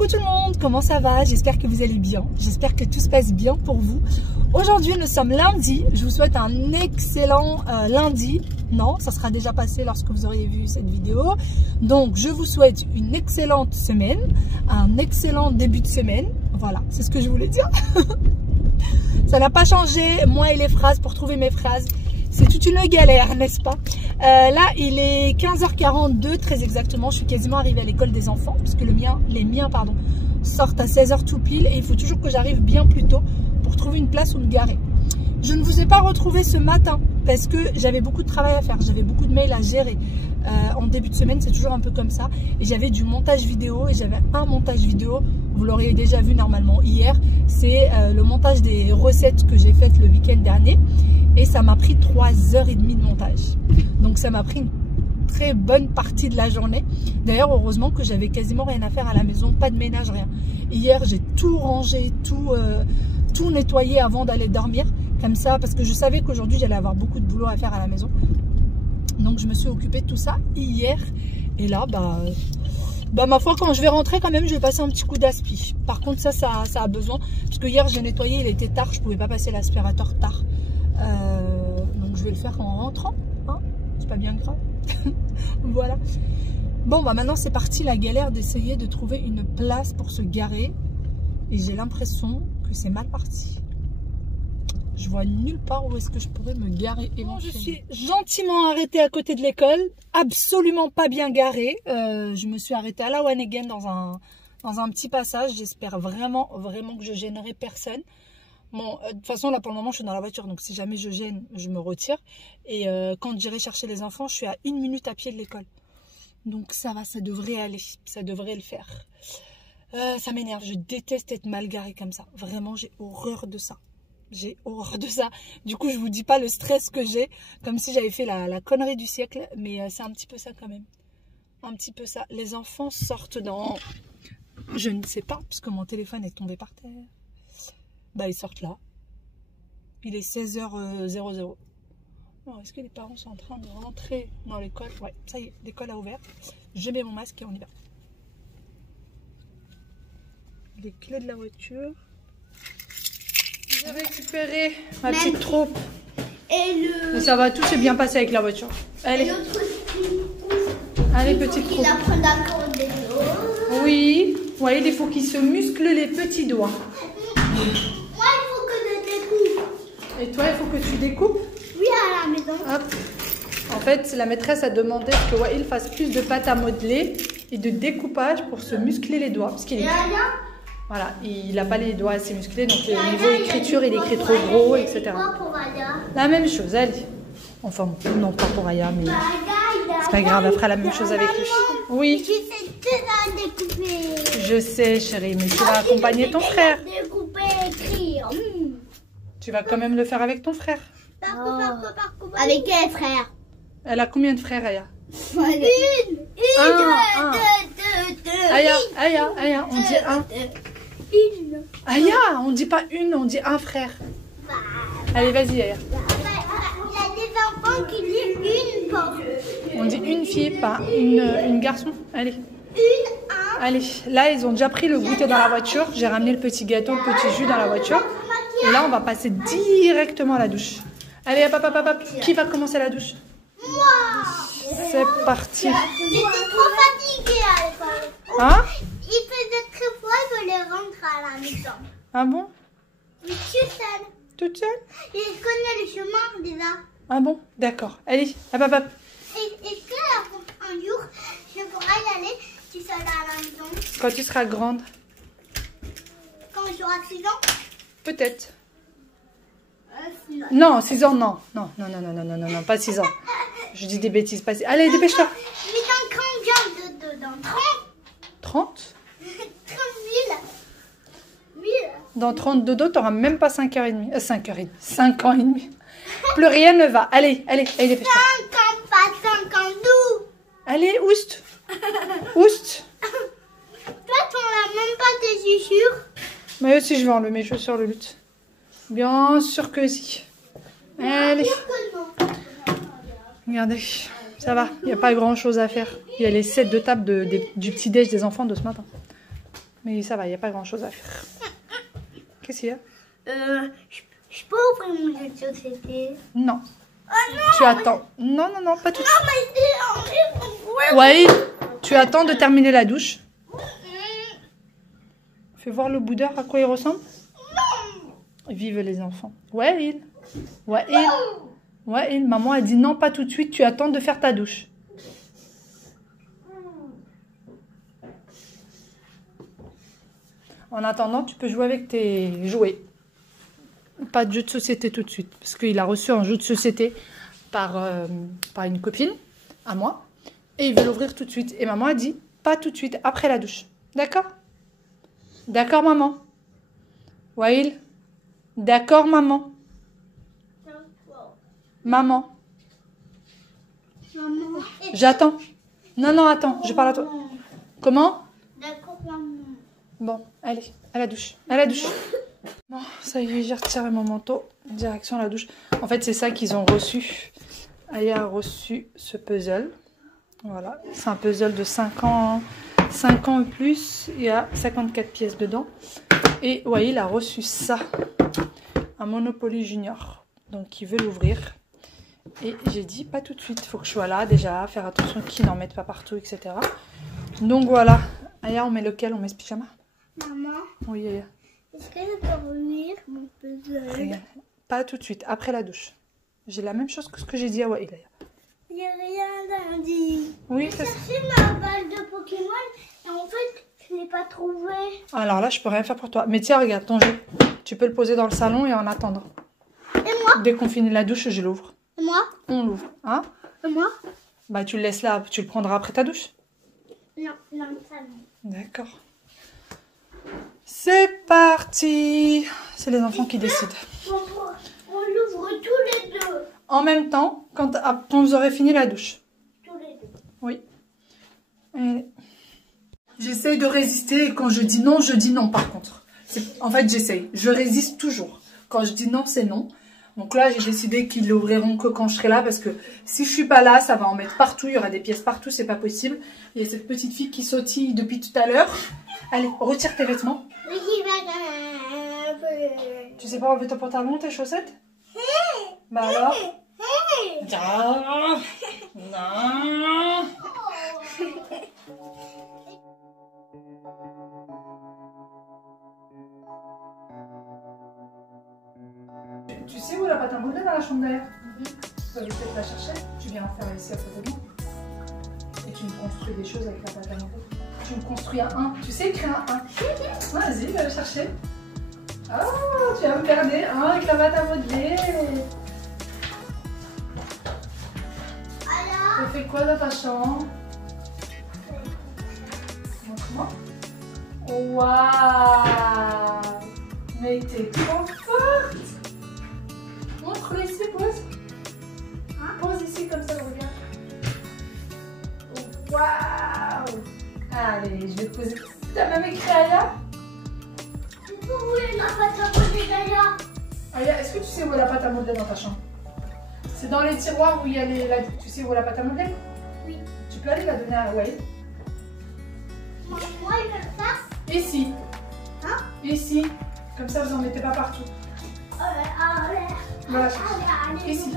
Coucou tout le monde, comment ça va? J'espère que vous allez bien, j'espère que tout se passe bien pour vous. Aujourd'hui nous sommes lundi, je vous souhaite un excellent lundi. Non, ça sera déjà passé lorsque vous auriez vu cette vidéo. Donc je vous souhaite une excellente semaine, un excellent début de semaine. Voilà, c'est ce que je voulais dire. Ça n'a pas changé, moi et les phrases, pour trouver mes phrases. C'est toute une galère, n'est-ce pas? Là, il est 15h42, très exactement. Je suis quasiment arrivée à l'école des enfants, parce que les miens, sortent à 16h tout pile. Et il faut toujours que j'arrive bien plus tôt pour trouver une place où me garer. Je ne vous ai pas retrouvé ce matin, parce que j'avais beaucoup de travail à faire. J'avais beaucoup de mails à gérer. En début de semaine, c'est toujours un peu comme ça. Et j'avais du montage vidéo, et j'avais un montage vidéo. Vous l'auriez déjà vu normalement hier. C'est le montage des recettes que j'ai faites le week-end dernier. Et ça m'a pris 3h30 de montage. Donc ça m'a pris une très bonne partie de la journée. D'ailleurs, heureusement que j'avais quasiment rien à faire à la maison. Pas de ménage, rien. Hier, j'ai tout rangé, tout nettoyé avant d'aller dormir. Comme ça, parce que je savais qu'aujourd'hui, j'allais avoir beaucoup de boulot à faire à la maison. Donc je me suis occupée de tout ça hier. Et là, ma foi, quand je vais rentrer quand même, je vais passer un petit coup d'aspi. Par contre, ça a besoin. Parce que hier, j'ai nettoyé, il était tard. Je ne pouvais pas passer l'aspirateur tard. Donc je vais le faire en rentrant, hein, c'est pas bien grave. Voilà. Bon, maintenant c'est parti, la galère d'essayer de trouver une place pour se garer. Et j'ai l'impression que c'est mal parti. Je vois nulle part où est-ce que je pourrais me garer éventuellement. Je suis gentiment arrêtée à côté de l'école, absolument pas bien garée. Je me suis arrêtée à la One Again dans un petit passage. J'espère vraiment que je gênerai personne. Bon, de toute façon, là, pour le moment, je suis dans la voiture. Donc, si jamais je gêne, je me retire. Et quand j'irai chercher les enfants, je suis à 1 minute à pied de l'école. Donc, ça va, ça devrait aller. Ça devrait le faire. Ça m'énerve. Je déteste être mal garée comme ça. Vraiment, j'ai horreur de ça. J'ai horreur de ça. Du coup, je vous dis pas le stress que j'ai. Comme si j'avais fait la connerie du siècle. Mais c'est un petit peu ça quand même. Un petit peu ça. Les enfants sortent dans... Je ne sais pas, puisque mon téléphone est tombé par terre. Bah, ils sortent là. Il est 16h00. Est-ce que les parents sont en train de rentrer dans l'école? Ouais, ça y est, l'école a ouvert. Je mets mon masque et on y va. Les clés de la voiture. J'ai récupéré ma petite troupe. Et ça va, tout s'est bien passé avec la voiture. Allez. Allez, petite troupe. Oui. Ouais, il faut qu'ils se musclent les petits doigts. Et toi, il faut que tu découpes? Oui, à la maison. Hop. En fait, la maîtresse a demandé que il fasse plus de pâte à modeler et de découpage pour se muscler les doigts. Parce qu'il est... Voilà, il n'a pas les doigts assez musclés, donc au niveau écriture, il écrit trop gros, etc. La même chose, allez. Enfin, non, pas pour Aya, mais c'est pas grave, elle fera la même chose avec lui. Oui. Je sais, chérie, mais tu vas accompagner ton frère. Tu vas quand même le faire avec ton frère. Avec quel frère? Elle a combien de frères, Aya? Une, deux. Aya, on dit un. Une. Aya, on dit pas une, on dit un frère. Allez, vas-y, Aya. Il y a des enfants qui disent une porte. On dit une fille, pas une garçon. Allez. Allez, là, ils ont déjà pris le goûter dans la voiture. J'ai ramené le petit gâteau, le petit jus dans la voiture. Et là, on va passer directement à la douche. Allez, hop. Qui va commencer la douche? Moi. C'est parti. J'étais trop fatiguée à l'école. Hein? Il faisait très froid, je voulais rentrer à la maison. Ah bon? Je suis seule. Toute seule? Et je connais le chemin déjà. Ah bon? D'accord. Allez, hop. Est-ce que un jour, je pourrai y aller toute seule à la maison? Quand tu seras grande? Quand j'aurai 6 ans? Peut-être. Non, 6 ans, non. Non, pas 6 ans. Je dis des bêtises, pas 6. Allez, dépêche-toi. Mais dans 30 dans 30? 30? 30 000. Dans 30 dodo, t'auras même pas 5h30. 5h30. 5 ans et demi. Plus rien ne va. Allez, dépêche-toi. 5 ans, pas 52. Allez, oust. Oust. Toi, t'en as même pas tes chaussures. Mais aussi, je vais enlever mes chaussures de lutte. Bien sûr que si. Allez. Regardez, ça va. Il n'y a pas grand chose à faire. Il y a les sets de table du petit-déj des enfants de ce matin. Mais ça va, il n'y a pas grand chose à faire. Qu'est-ce qu'il y a? Je peux ouvrir mon jeu de société? Non. Oh non! Tu attends. Non, non, non, pas tout de suite. Non, mais Ouais, tu attends de terminer la douche. Fais voir le boudeur à quoi il ressemble. Vive les enfants. Ouais, maman a dit non, pas tout de suite, tu attends de faire ta douche. En attendant, tu peux jouer avec tes jouets. Pas de jeu de société tout de suite. Parce qu'il a reçu un jeu de société par une copine, à moi. Et il veut l'ouvrir tout de suite. Et maman a dit, pas tout de suite, après la douche. D'accord? D'accord, maman? Waïl? D'accord, maman? Maman? Maman. J'attends. Non, non, attends, je parle à toi. Comment? D'accord, maman. Bon, allez, à la douche. À la douche. Bon, ça y est, j'ai retiré mon manteau. Direction la douche. En fait, c'est ça qu'ils ont reçu. Aya a reçu ce puzzle. Voilà, c'est un puzzle de 5 ans ou plus. Il y a 54 pièces dedans. Et ouais, il a reçu ça. Un Monopoly Junior. Donc, il veut l'ouvrir. Et j'ai dit, pas tout de suite. Il faut que je sois là déjà. Faire attention qu'ils n'en mettent pas partout, etc. Donc, voilà. Aya, on met lequel? On met ce pyjama? Maman, Oui, Aya. est-ce que je peux revenir mon puzzle? Regarde. Pas tout de suite, après la douche. J'ai la même chose que ce que j'ai dit à Waïl. J'ai rien dit. Oui, J'ai cherché ma balle de Pokémon et en fait, je ne l'ai pas trouvée. alors là, je peux rien faire pour toi. Mais tiens, regarde, ton jeu. Tu peux le poser dans le salon et en attendant. Et moi? Dès qu'on finit la douche, je l'ouvre. Et moi? On l'ouvre. Hein? Et moi? Bah, tu le laisses là. Tu le prendras après ta douche. Non, dans le salon. D'accord. C'est parti. C'est les enfants qui décident. On l'ouvre tous les deux. En même temps, quand vous aurez fini la douche. Tous les deux. Oui. J'essaye de résister et quand je dis non par contre. En fait, j'essaye. Je résiste toujours. Quand je dis non, c'est non. Donc là, j'ai décidé qu'ils l'ouvriront que quand je serai là parce que si je suis pas là, ça va en mettre partout. Il y aura des pièces partout, c'est pas possible. Il y a cette petite fille qui sautille depuis tout à l'heure. Allez, retire tes vêtements. Tu sais pas enlever ton pantalon, tes chaussettes? Bah alors? Non. Non. Tu sais où la pâte à modeler dans la chambre derrière? Tu vas peut-être la chercher. Tu viens en faire ici à côté de moi. Et tu me construis des choses avec la pâte à modeler. Tu me construis un 1. Tu sais écrire un 1. Vas-y, va le chercher. Oh, tu vas me faire des 1 avec la pâte à modeler. Tu fais quoi dans ta chambre? Montre-moi. Waouh! Mais t'es trop forte! Montre-le ici, pose. Pose ici comme ça, regarde. Waouh! Allez, je vais te poser. T'as même écrit Aya? Où est la pâte à modeler d'ailleurs? Aya, est-ce que tu sais où est la pâte à modeler dans ta chambre? C'est dans les tiroirs où il y a tu sais où est la pâte à modeler? Oui. Tu peux aller la donner à Wade. Moi, il fait ça? Ici. Hein? Ici. Comme ça, vous n'en mettez pas partout. Voilà. Ici.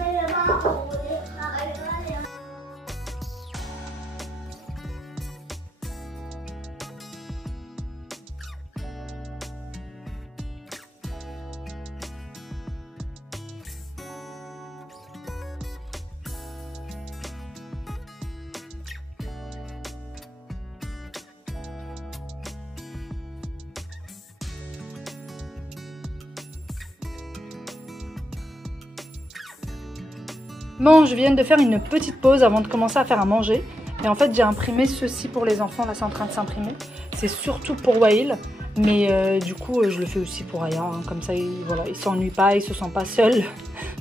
Bon, je viens de faire une petite pause avant de commencer à faire à manger. Et en fait, j'ai imprimé ceci pour les enfants. Là, c'est en train de s'imprimer. C'est surtout pour Waïl. Mais du coup, je le fais aussi pour Aya. Hein. Comme ça, il s'ennuie pas, il se sent pas seul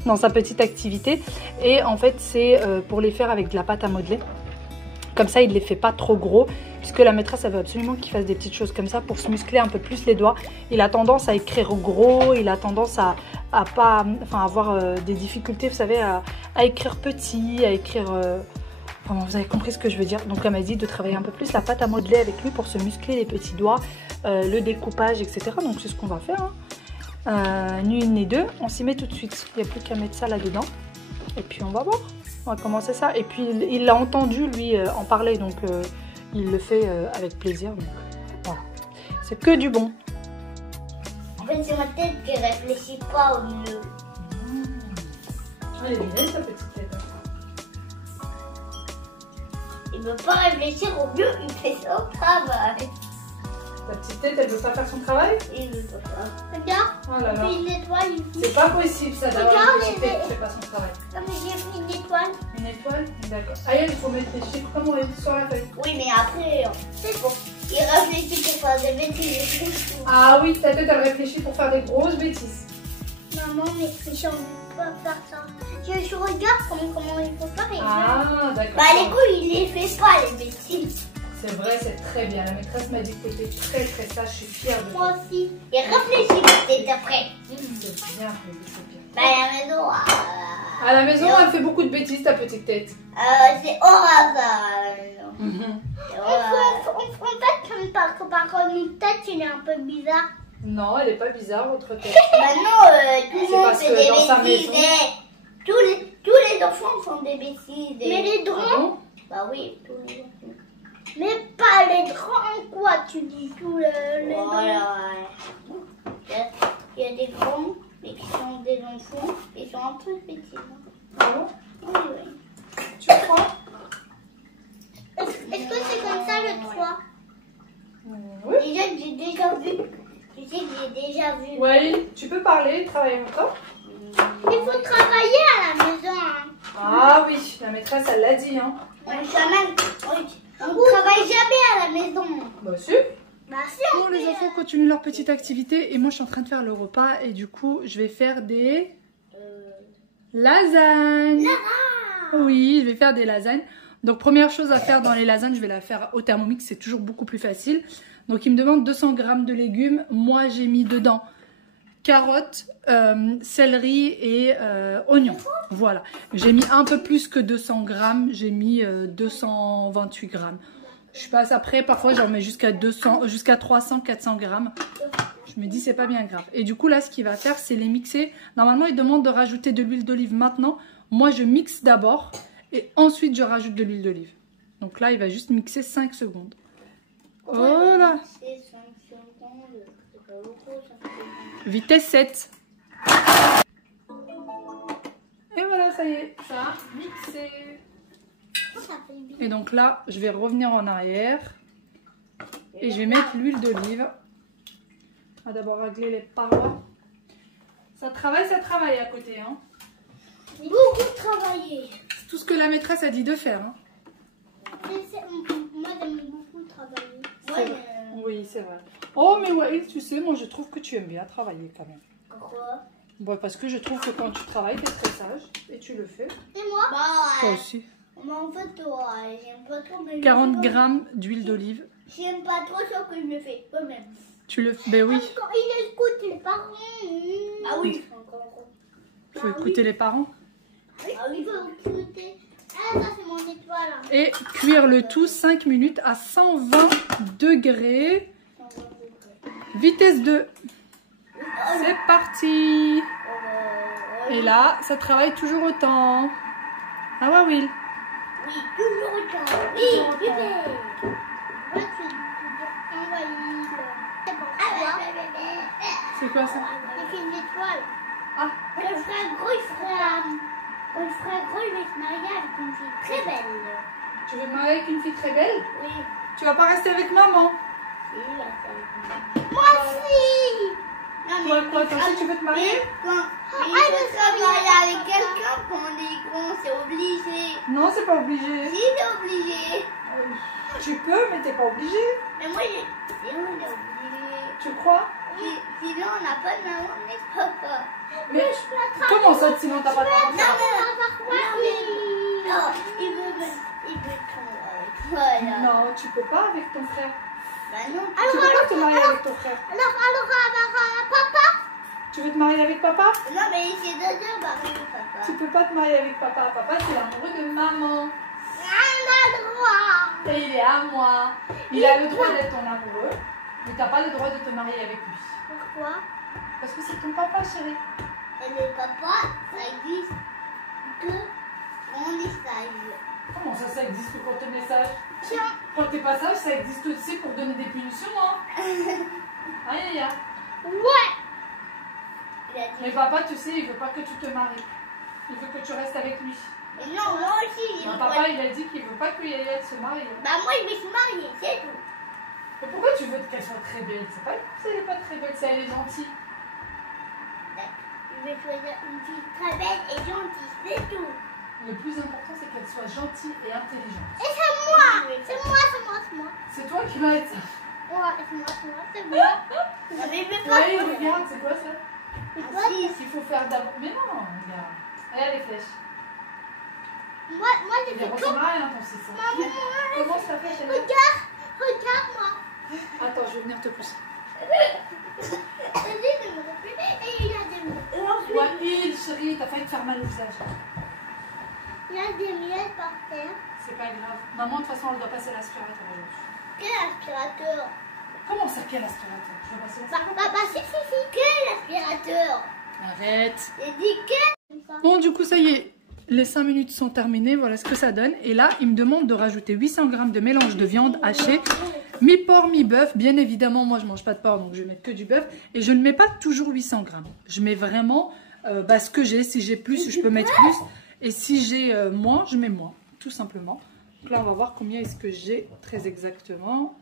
dans sa petite activité. Et en fait, c'est pour les faire avec de la pâte à modeler. Comme ça, il ne les fait pas trop gros. Puisque la maîtresse, elle veut absolument qu'il fasse des petites choses comme ça pour se muscler un peu plus les doigts. Il a tendance à écrire gros. Il a tendance à avoir des difficultés, vous savez, à écrire petit, à écrire... Enfin bon, vous avez compris ce que je veux dire. Donc elle m'a dit de travailler un peu plus la pâte à modeler avec lui pour se muscler les petits doigts, le découpage, etc. Donc c'est ce qu'on va faire. Hein. Ni une ni deux, on s'y met tout de suite. Il n'y a plus qu'à mettre ça là-dedans. Et puis on va voir. On va commencer ça. Et puis il l'a entendu lui en parler, donc il le fait avec plaisir. Donc voilà. C'est que du bon. En fait, c'est ma tête qui réfléchit pas au milieu. Elle est bien sa petite tête. Il veut pas réfléchir au mieux, il fait son travail. Ta petite tête, elle veut pas faire son travail? Il veut pas faire. Regarde, Oh là là. j'ai fait une étoile ici. C'est pas possible ça d'avoir Regarde, une petite tête qui les- fait pas son travail. Non, mais j'ai fait une étoile. Une étoile? D'accord. Aïe, il faut mettre les chiffres comme on est sur la feuille. Oui, mais après, c'est bon. Il réfléchit pour faire des bêtises et tout. Ah oui, ta tête, elle réfléchit pour faire des grosses bêtises. Maman, mais j'ai envie de pas faire ça. Je regarde comment il faut faire. Ah, d'accord. Bah, les coups, il les fait pas, les bêtises. C'est vrai, c'est très bien. La maîtresse m'a dit que tu étais très très sage. Je suis fière de Moi toi. aussi. Il réfléchit peut-être après. C'est bien, c'est bien. Bah, à la maison, À la maison, elle fait beaucoup de bêtises, ta petite tête. c'est au hasard à la maison. Mhm. En fait, par contre, une tête, il est un peu bizarre. Non, elle est pas bizarre, votre tête. Bah non, tout C'est le monde parce fait que des dans sa bêtises. maison- Tous les enfants font des bêtises. Mais les Ah bon? Bah oui, tous les enfants. Mais pas les grands, quoi, tu dis tous les voilà, ouais. Il y a des grands, mais qui sont des enfants, ils sont un peu petits. Ah bon? Oui, oui. Tu crois? Est-ce que c'est comme ça le 3? Oui. Déjà, j'ai déjà vu. Tu sais que j'ai déjà vu. Oui, tu peux parler, travailler en même temps. Il faut travailler à la maison. Hein. Ah oui, la maîtresse, elle l'a dit, hein. On travaille jamais à la maison. Bah si. Bah si, Bon, les enfants continuent leur petite activité et moi je suis en train de faire le repas et du coup je vais faire des lasagnes. Oui, je vais faire des lasagnes. Donc première chose à faire dans les lasagnes, je vais la faire au Thermomix, c'est toujours beaucoup plus facile. Donc il me demande 200 g de légumes. Moi j'ai mis dedans carottes, céleri et oignons. Voilà. J'ai mis un peu plus que 200 g, j'ai mis 228 g. Je passe après, parfois j'en mets jusqu'à 300, 400 g. Je me dis c'est pas bien grave. Et du coup là ce qu'il va faire c'est les mixer. Normalement il demande de rajouter de l'huile d'olive maintenant. Moi je mixe d'abord et ensuite je rajoute de l'huile d'olive. Donc là il va juste mixer 5 secondes. Voilà. Vitesse 7. Et voilà, ça y est, ça a mixé. Et donc là, je vais revenir en arrière. Et je vais mettre l'huile d'olive. On va d'abord régler les parois. Ça travaille à côté. Hein. Beaucoup travailler. C'est tout ce que la maîtresse a dit de faire. Hein. Moi j'aime beaucoup travailler. C'est vrai. Oui, c'est vrai. Oh, mais ouais, tu sais, moi je trouve que tu aimes bien travailler quand même. Pourquoi? Bon, parce que je trouve que quand tu travailles, tu es très sage et tu le fais. Et moi? Toi aussi. Mais en fait, j'aime pas trop. Mais 40 g d'huile d'olive. j'aime pas trop ce que je le fais quand-même. Tu le fais, ben oui. Quand il écoute les parents. Ah oui. Il faut écouter les parents. Ah oui, il faut écouter. Ah, ça c'est mon étoile. Et cuire le tout 5 minutes à 120 degrés. Vitesse 2. C'est parti. Et là, ça travaille toujours autant. Ah ouais, Will. Oui, toujours autant. Oui, bébé. C'est quoi ça? C'est une étoile. Ah, Quand je ferai gros, quand je ferai gros, je vais se marier avec une fille très belle. tu veux te marier avec une fille très belle? Oui. Tu vas pas rester avec maman? Moi aussi. Non, Quoi, toi aussi tu veux te marier? Quand il faut se marier avec quelqu'un quand on est grand, c'est obligé. Non, c'est pas obligé. Si, c'est obligé. Tu peux, mais t'es pas obligé. Mais moi, sinon, on est obligé. Tu crois? Sinon, on n'a pas de maman ni de papa. Mais comment ça, sinon t'as pas de maman? Non, il veut voilà. Non, tu peux pas avec ton frère. Bah non. Tu peux pas te marier avec ton frère. Alors, papa? Tu veux te marier avec papa? Non, mais c'est deux marier papa. Tu peux pas te marier avec papa. Papa, c'est l'amoureux de maman. Ah le droit. Et il est à moi. Il a le droit d'être ton amoureux, mais t'as pas le droit de te marier avec lui. Pourquoi? Parce que c'est ton papa, chérie. Et le papa, ça existe que en message. Comment ça, ça existe pour tes messages? Tiens. Quand t'es pas sage, ça existe aussi pour donner des punitions, hein. Aïe, aïe, aïe. Ouais. Il a dit. Mais papa, tu sais, il veut pas que tu te maries. Il veut que tu restes avec lui. Mais non, moi aussi. Non, papa, il a dit qu'il veut pas que Yaya se marie. Bah moi, je vais se marier, c'est tout. Mais pourquoi tu veux qu'elle soit très belle? C'est pas si elle est pas très belle, c'est elle est gentille. Je vais choisir une fille très belle et gentille, c'est tout. Le plus important, c'est qu'elle soit gentille et intelligente. Et c'est moi. C'est moi, c'est moi, c'est moi. C'est toi qui vas être ça. Ouais, c'est moi, c'est moi, c'est moi. Mais je vais pas. Oui, regarde, c'est quoi ça? C'est quoi? Il faut faire d'abord. Mais non, regarde. Regarde les flèches. Moi, j'ai Il fait ressemble comme... à rien ton cisse. Maman, Comment ça fait, chérie? regarde-moi. Attends, je vais venir te pousser. Vas-y, je me refais. Et il y a des miels. Ouais, il, chérie, t'as failli te faire mal au visage. Il y a des miels par terre. C'est pas grave. Maman, de toute façon, elle doit passer l'aspirateur aujourd'hui. Quel aspirateur? Comment ça, quel aspirateur? Je dois passer l'aspirateur. Bah, si. Quel aspirateur? Arrête. J'ai dit quel? Bon, du coup, ça y est. Les 5 minutes sont terminées. Voilà ce que ça donne. Et là, il me demande de rajouter 800 g de mélange de viande hachée. Mi-porc, mi-bœuf. Bien évidemment, moi, je mange pas de porc, donc je vais mettre que du bœuf. Et je ne mets pas toujours 800 g. Je mets vraiment ce que j'ai. Si j'ai plus, je peux mettre plus. Et si j'ai moins, je mets moins. Tout simplement. Donc là, on va voir combien est-ce que j'ai très exactement.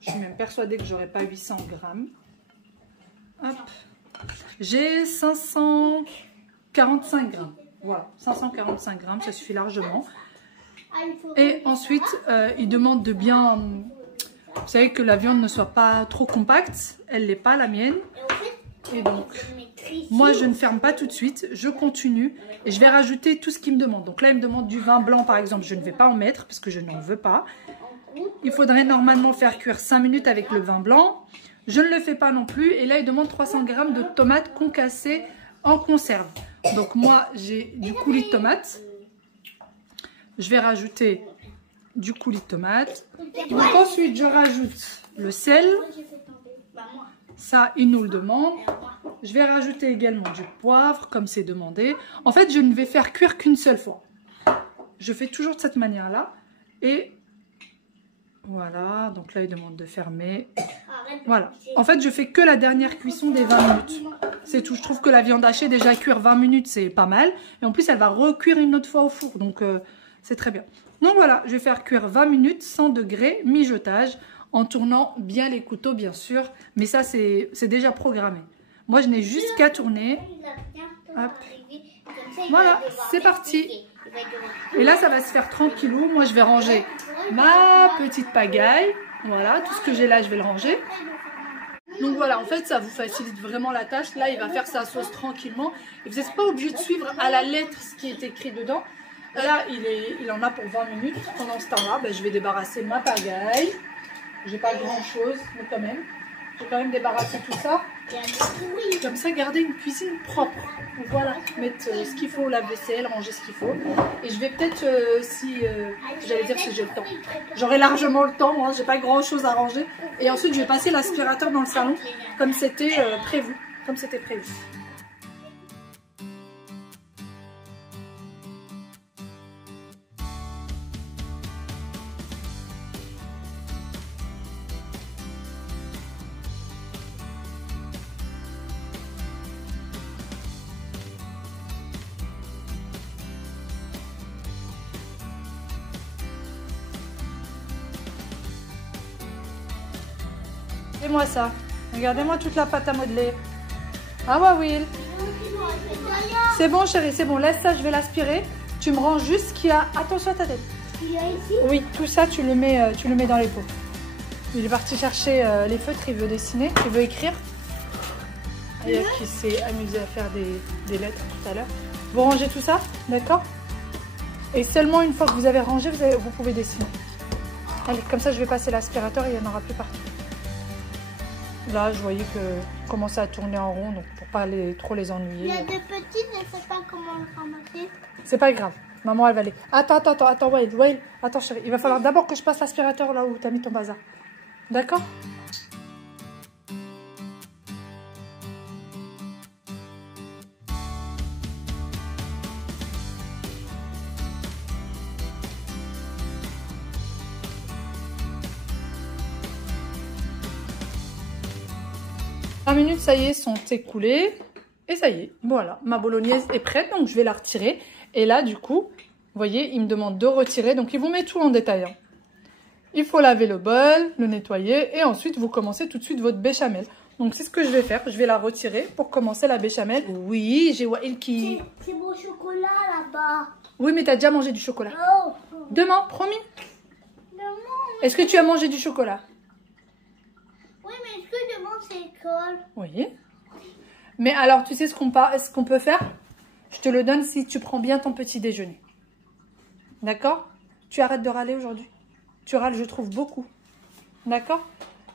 Je suis même persuadée que j'aurai pas 800 g. Hop. J'ai 545 g. Voilà, 545 g, ça suffit largement. Et ensuite, il demande de bien... Vous savez que la viande ne soit pas trop compacte. Elle n'est pas la mienne. Et donc, moi, je ne ferme pas tout de suite. Je continue et je vais rajouter tout ce qu'il me demande. Donc là, il me demande du vin blanc, par exemple. Je ne vais pas en mettre parce que je n'en veux pas. Il faudrait normalement faire cuire 5 minutes avec le vin blanc. Je ne le fais pas non plus. Et là, il demande 300 g de tomates concassées en conserve. Donc moi, j'ai du coulis de tomate. Je vais rajouter du coulis de tomate. Donc ensuite, je rajoute le sel. Ça, il nous le demande. Je vais rajouter également du poivre, comme c'est demandé. En fait, je ne vais faire cuire qu'une seule fois. Je fais toujours de cette manière-là. Et voilà, donc là, il demande de fermer. Voilà. En fait, je fais que la dernière cuisson des 20 minutes. C'est tout. Je trouve que la viande hachée, déjà cuire 20 minutes, c'est pas mal. Et en plus, elle va recuire une autre fois au four. Donc, c'est très bien. Donc, voilà. Je vais faire cuire 20 minutes, 100 degrés, mijotage, en tournant bien les couteaux, bien sûr. Mais ça, c'est déjà programmé. Moi, je n'ai juste qu'à tourner. Hop. Voilà, c'est parti. Et là, ça va se faire tranquillou. Moi, je vais ranger ma petite pagaille. Voilà, tout ce que j'ai là, je vais le ranger. Donc voilà, en fait, ça vous facilite vraiment la tâche. Là, il va faire sa sauce tranquillement. Et vous n'êtes pas obligé de suivre à la lettre ce qui est écrit dedans. Là, il en a pour 20 minutes. Pendant ce temps-là, je vais débarrasser ma pagaille. J'ai pas grand-chose, mais quand même. J'ai quand même débarrassé tout ça. Comme ça, garder une cuisine propre. Voilà, mettre ce qu'il faut au lave-vaisselle, ranger ce qu'il faut. Et je vais peut-être, j'allais dire si j'ai le temps. J'aurai largement le temps, hein, j'ai pas grand-chose à ranger. Et ensuite, je vais passer l'aspirateur dans le salon, comme c'était prévu. Comme c'était prévu. Regardez-moi ça. Regardez-moi toute la pâte à modeler. Ah ouais, Will. C'est bon, chérie, c'est bon. Laisse ça, je vais l'aspirer. Tu me ranges juste ce qu'il y a. Attention à ta tête. Oui, tout ça, tu le mets dans les pots. Il est parti chercher les feutres, il veut dessiner, il veut écrire. Il y a qui s'est amusé à faire des lettres tout à l'heure. Vous rangez tout ça, d'accord? Et seulement une fois que vous avez rangé, vous pouvez dessiner. Allez, comme ça, je vais passer l'aspirateur et il n'y en aura plus partout. Là, je voyais que commençait à tourner en rond, donc pour pas trop les ennuyer. Il y a des petits, je ne sais pas comment le ramasser. C'est pas grave. Maman, elle va aller. Attends, Wael. Attends, chérie. Il va falloir d'abord que je passe l'aspirateur là où tu as mis ton bazar. D'accord? Minutes, ça y est, sont écoulées. Et ça y est, voilà, ma bolognaise est prête, donc je vais la retirer. Et là, du coup, vous voyez, il me demande de retirer, donc il vous met tout en détail. Hein. Il faut laver le bol, le nettoyer, et ensuite, vous commencez tout de suite votre béchamel. Donc, c'est ce que je vais faire, je vais la retirer pour commencer la béchamel. Oui, j'ai Wael qui... C'est mon chocolat là-bas. Oui, mais t'as déjà mangé du chocolat. Oh. Demain, promis. Demain. Est-ce que tu as mangé du chocolat? Oui, mais est-ce que demain c'est école? Oui. Mais alors, tu sais ce qu'on peut faire? Je te le donne si tu prends bien ton petit déjeuner. D'accord? Tu arrêtes de râler aujourd'hui. Tu râles, je trouve, beaucoup. D'accord?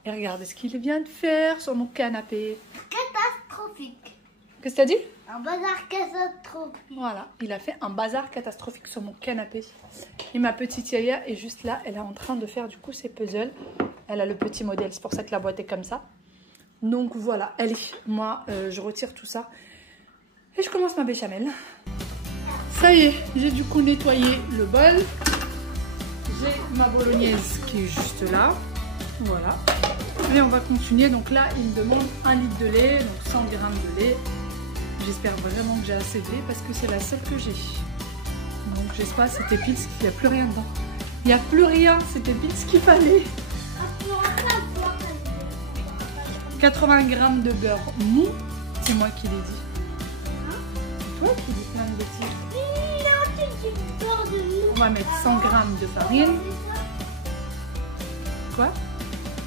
Et regarde ce qu'il vient de faire sur mon canapé. Catastrophique. Qu'est-ce que tu as dit? Un bazar catastrophique. Voilà, il a fait un bazar catastrophique sur mon canapé. Et ma petite Yaya est juste là. Elle est en train de faire du coup ses puzzles. Elle a le petit modèle, c'est pour ça que la boîte est comme ça. Donc voilà, allez, moi je retire tout ça. Et je commence ma béchamel. Ça y est, j'ai du coup nettoyé le bol. J'ai ma bolognaise qui est juste là. Voilà. Et on va continuer. Donc là, il me demande 1 litre de lait, donc 100 g de lait. J'espère vraiment que j'ai assez de lait parce que c'est la seule que j'ai. Donc j'espère que c'était pile, qu'il n'y a plus rien dedans. Il n'y a plus rien, c'était pile ce qu'il fallait. 80 g de beurre mou, c'est moi qui l'ai dit. C'est toi qui dis plein de bêtises. On va mettre 100 g de farine. Quoi?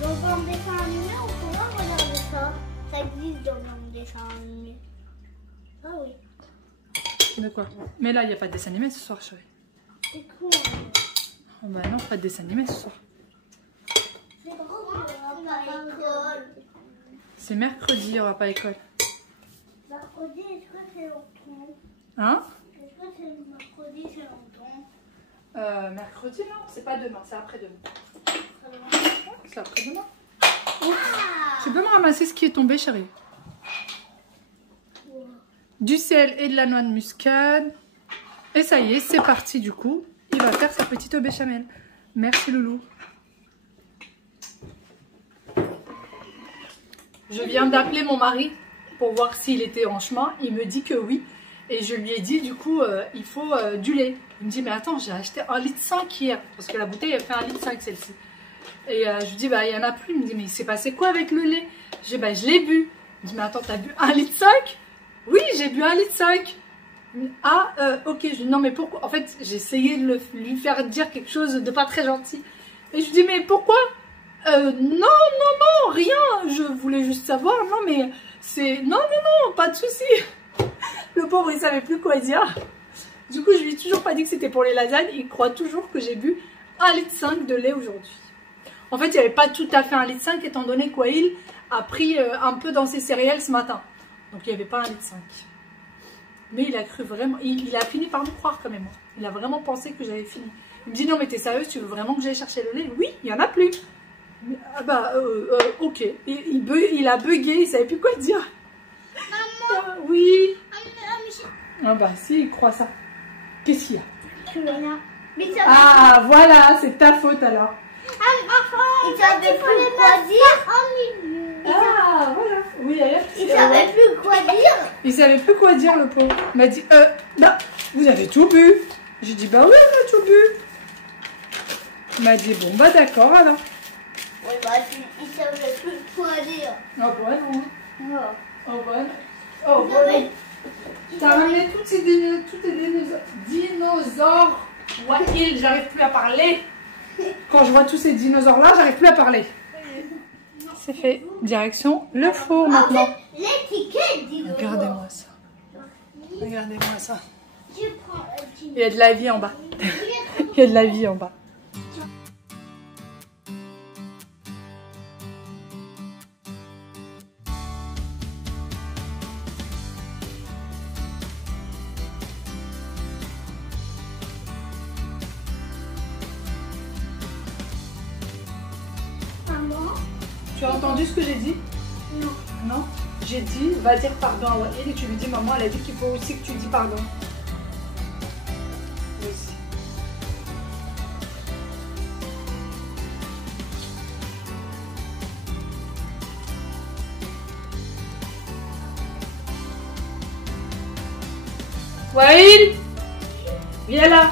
Dans un dessin animé, on pourra regarder ça. Ça existe dans un dessin animé. Ah oui. De quoi? Mais là, il n'y a pas de dessin animé ce soir, chérie. C'est cool. Oh bah non, pas de dessin animé ce soir. C'est drôle, on va pas à l'école. C'est mercredi, il n'y aura pas école. Mercredi, est-ce que c'est longtemps? Hein? Est-ce que c'est mercredi, c'est longtemps? Mercredi, non, c'est pas demain, c'est après-demain. C'est après-demain. Tu peux me ramasser ce qui est tombé, chérie? Du sel et de la noix de muscade. Et ça y est, c'est parti du coup. Il va faire sa petite béchamel. Merci Loulou. Je viens d'appeler mon mari pour voir s'il était en chemin. Il me dit que oui. Et je lui ai dit du coup, il faut du lait. Il me dit, mais attends, j'ai acheté 1,5 litre hier. Parce que la bouteille, elle fait 1,5 litre celle-ci. Et je lui dis, bah il n'y en a plus. Il me dit, mais il s'est passé quoi avec le lait? Je dis, bah je l'ai bu. Il me dit, mais attends, t'as bu 1,5 litre? Oui, j'ai bu 1,5 litre. Ah, ok. Je dis, non, mais pourquoi? En fait, j'ai essayé de lui faire dire quelque chose de pas très gentil. Et je lui dis, mais pourquoi? Non, rien. Je voulais juste savoir. Non, mais c'est... Non, pas de souci. Le pauvre, il savait plus quoi dire. Du coup, je lui ai toujours pas dit que c'était pour les lasagnes. Il croit toujours que j'ai bu 1,5 litre de lait aujourd'hui. En fait, il n'y avait pas tout à fait 1,5 litre étant donné qu'Wael a pris un peu dans ses céréales ce matin. Donc, il n'y avait pas 1,5 litre. Mais il a cru vraiment... Il a fini par me croire quand même. Il a vraiment pensé que j'avais fini. Il me dit, non, mais t'es sérieuse, tu veux vraiment que j'aille chercher le lait? Oui, il n'y en a plus. Ah bah, ok. Il a bugué, il ne savait plus quoi dire. Maman. Oui. Ah bah, si, il croit ça. Qu'est-ce qu'il y a? Mais ça Ah, voilà, c'est ta faute alors. il savait plus quoi dire. Ah, voilà. Oui, d'ailleurs. Il savait plus quoi dire. Il savait plus quoi dire, le pauvre. Il m'a dit, bah, vous avez tout bu. J'ai dit, bah oui, on a tout bu. Il m'a dit, bon, bah d'accord, alors. Oui, bah, il savait plus quoi dire. Oh, bon, non. Non. Oh, bon. Oh, bon. T'as ramené tous tes dinosaures. Wael, j'arrive plus à parler. Quand je vois tous ces dinosaures-là, j'arrive plus à parler. C'est fait. Direction le four maintenant. L'étiquette dinosaure. Regardez-moi ça. Regardez-moi ça. Je prends, Il y a de la vie en bas. Il y a de la vie en bas. Tu as entendu ce que j'ai dit? Non. Non? J'ai dit, va dire pardon à Wael et tu lui dis, maman, elle a dit qu'il faut aussi que tu dis pardon. Oui. Wael, viens là.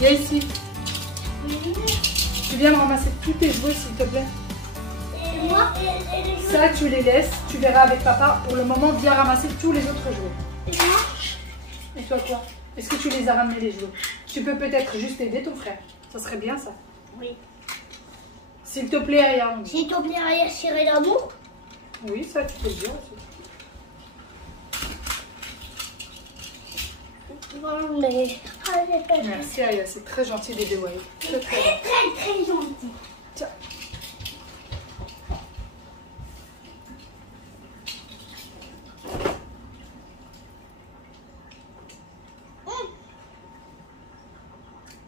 Viens ici. Tu viens me ramasser tous tes jouets s'il te plaît. Et moi, Ça, tu les laisses. Tu verras avec papa. Pour le moment, viens ramasser tous les autres jouets. et moi, Et toi quoi? Est-ce que tu les as ramenés les jouets? Tu peux peut-être juste aider ton frère. Ça serait bien ça. oui. S'il te plaît, Aya. S'il te plaît, Aya, chérie d'amour. Oui, ça tu peux le dire aussi. Non, mais... Merci Aya, c'est très gentil d'aider Wael. Très très gentil. Très gentil. Tiens.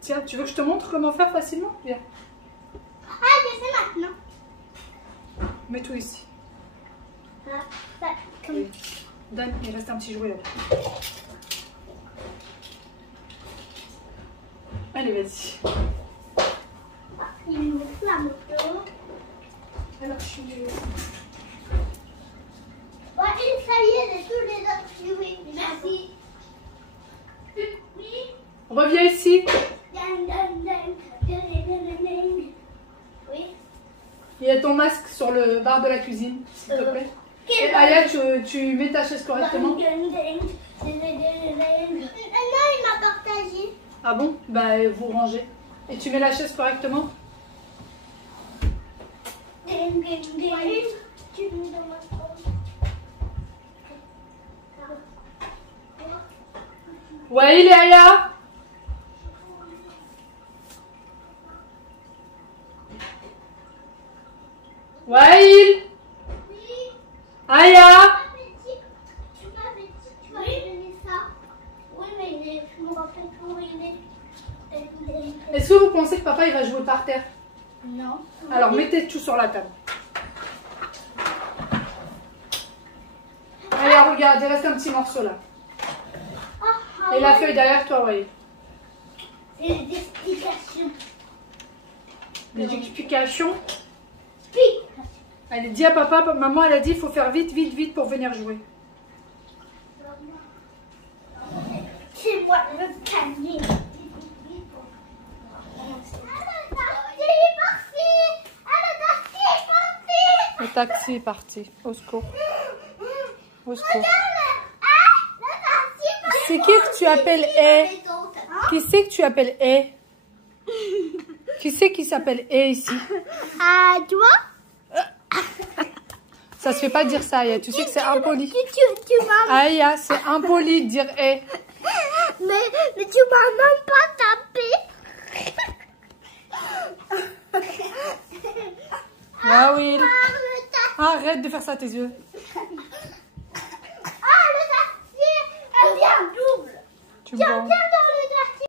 Tiens, tu veux que je te montre comment faire facilement? Viens, Ah, je sais maintenant. mets tout ici. Ah, ça, comme... Oui. Donne, il reste un petit jouet là-bas. Allez, vas-y. Il me fout la moto. Alors, je suis... Bon, et ça y est, j'ai tous les autres jouets. Merci. Oui. Reviens ici. Oui. Il y a ton masque sur le bar de la cuisine, s'il te plaît. Et Aya, tu mets ta chaise correctement? Non, il m'a partagé. Ah bon? Bah, vous rangez. Et tu mets la chaise correctement? Tu mets dans ma poche. Wael et Aya? Wael? Oui. Aya? Tu m'as donné ça. Oui, mais je me rappelle plus où il est. Est-ce que vous pensez que papa il va jouer par terre? Non. Alors mettez tout sur la table. Allez, regarde, il reste un petit morceau là. Et la feuille derrière toi, Wael. C'est des explications. Des explications. Allez, dis à papa, maman elle a dit il faut faire vite, vite, vite pour venir jouer. C'est moi le panier. Le taxi est parti. Au secours. Au secours. C'est qui que tu appelles Qui c'est que tu appelles Qui c'est qui s'appelle ici? Ah, toi? Ça se fait pas dire ça, Aya. Tu sais que c'est impoli. Tu m'as... Aya, c'est impoli de dire Mais tu m'as même pas tapé. Ah oui. Arrête de faire ça à tes yeux. Ah, le taxi, elle vient double. Tu me vois.